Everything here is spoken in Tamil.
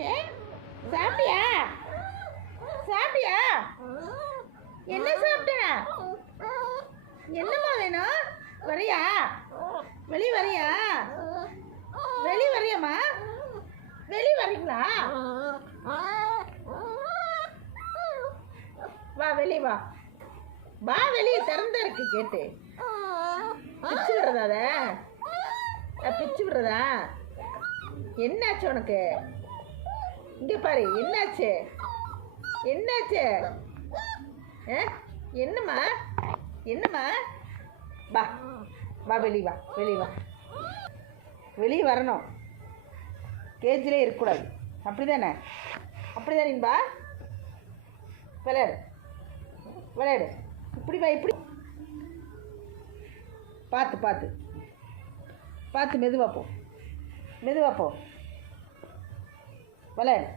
ஏ சாப்பிட்டியா? சாப்பிட்டியா? என்ன சாப்பிட்ட? என்னம்மா வேணும்? வரியா? வெளியே வரியா? வெளியே வரியாம்மா? வெளியே வரீங்களா? வா வெளியே வா. வா வெளியே திறந்த இருக்கு கேட்டு. பிச்சு விடுறதா? அதை பிச்சு விடுறதா? என்னாச்சு உனக்கு? இங்கே பாரு, என்னாச்சு? என்னாச்சு? என்னம்மா? என்னம்மா? வா வா வெளியே வா. வெளியே வா. வெளியே வரணும். கேஜிலே இருக்கக்கூடாது. அப்படி தானே? அப்படி தானேப்பா? விளையாடு விளையாடு. இப்படி வா. இப்படி பார்த்து பார்த்து பார்த்து மெதுவாக போ. மெதுவாக போ. விளையாடு.